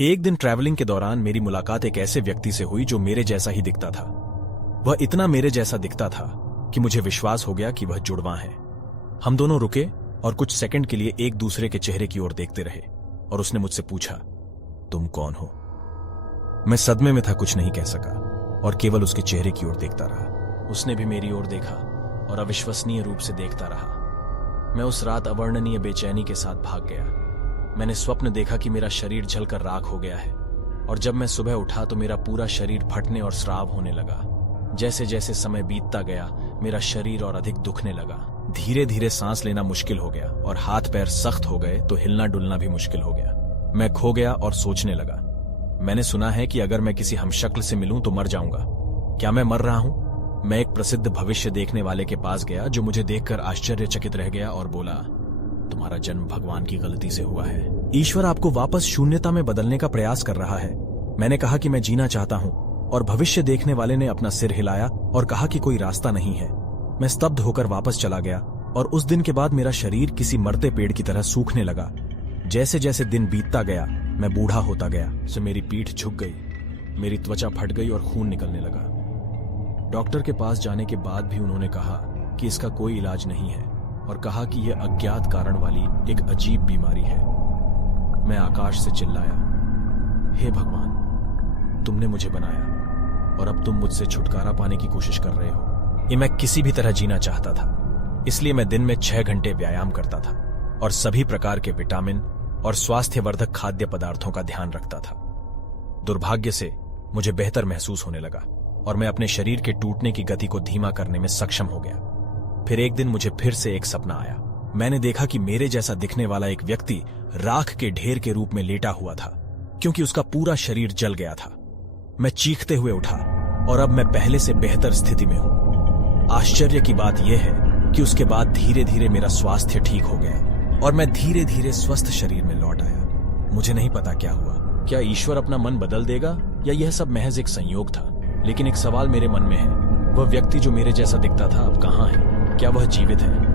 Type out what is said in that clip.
एक दिन ट्रैवलिंग के दौरान मेरी मुलाकात एक ऐसे व्यक्ति से हुई जो मेरे जैसा ही दिखता था। वह इतना मेरे जैसा दिखता था कि मुझे विश्वास हो गया कि वह जुड़वां है। हम दोनों रुके और कुछ सेकंड के लिए एक दूसरे के चेहरे की ओर देखते रहे और उसने मुझसे पूछा, तुम कौन हो? मैं सदमे में था, कुछ नहीं कह सका और केवल उसके चेहरे की ओर देखता रहा। उसने भी मेरी ओर देखा और अविश्वसनीय रूप से देखता रहा। मैं उस रात अवर्णनीय बेचैनी के साथ भाग गया। मैंने स्वप्न देखा कि मेरा शरीर जलकर राख हो गया है और जब मैं सुबह उठा तो मेरा पूरा शरीर फटने और स्राव होने लगा। जैसे जैसे समय बीतता गया मेरा शरीर और अधिक दुखने लगा। धीरे धीरे सांस लेना मुश्किल हो गया और हाथ पैर सख्त हो गए तो हिलना डुलना भी मुश्किल हो गया। मैं खो गया और सोचने लगा, मैंने सुना है कि अगर मैं किसी हमशक्ल से मिलूं तो मर जाऊंगा। क्या मैं मर रहा हूं? मैं एक प्रसिद्ध भविष्य देखने वाले के पास गया जो मुझे देखकर आश्चर्यचकित रह गया और बोला, तुम्हारा जन्म भगवान की गलती से हुआ है। ईश्वर आपको वापस शून्यता में बदलने का प्रयास कर रहा है। मैंने कहा कि मैं जीना चाहता हूं और भविष्य देखने वाले ने अपना सिर हिलाया और कहा कि कोई रास्ता नहीं है। मैं स्तब्ध होकर वापस चला गया और उस दिन के बाद मेरा शरीर किसी मरते पेड़ की तरह सूखने लगा। जैसे जैसे दिन बीतता गया मैं बूढ़ा होता गया। से मेरी पीठ झुक गई, मेरी त्वचा फट गई और खून निकलने लगा। डॉक्टर के पास जाने के बाद भी उन्होंने कहा कि इसका कोई इलाज नहीं है और कहा कि यह अज्ञात कारण वाली एक अजीब बीमारी है। मैं आकाश से चिल्लाया, हे भगवान, तुमने मुझे बनाया और अब तुम मुझसे छुटकारा पाने की कोशिश कर रहे हो। ये मैं किसी भी तरह जीना चाहता था, इसलिए मैं दिन में 6 घंटे व्यायाम करता था और सभी प्रकार के विटामिन और स्वास्थ्यवर्धक खाद्य पदार्थों का ध्यान रखता था। दुर्भाग्य से मुझे बेहतर महसूस होने लगा और मैं अपने शरीर के टूटने की गति को धीमा करने में सक्षम हो गया। फिर एक दिन मुझे फिर से एक सपना आया। मैंने देखा कि मेरे जैसा दिखने वाला एक व्यक्ति राख के ढेर के रूप में लेटा हुआ था क्योंकि उसका पूरा शरीर जल गया था। मैं चीखते हुए उठा और अब मैं पहले से बेहतर स्थिति में हूं। आश्चर्य की बात यह है कि उसके बाद धीरे धीरे मेरा स्वास्थ्य ठीक हो गया और मैं धीरे धीरे स्वस्थ शरीर में लौट आया। मुझे नहीं पता क्या हुआ, क्या ईश्वर अपना मन बदल देगा या यह सब महज एक संयोग था। लेकिन एक सवाल मेरे मन में है, वह व्यक्ति जो मेरे जैसा दिखता था अब कहां है? क्या वह जीवित है?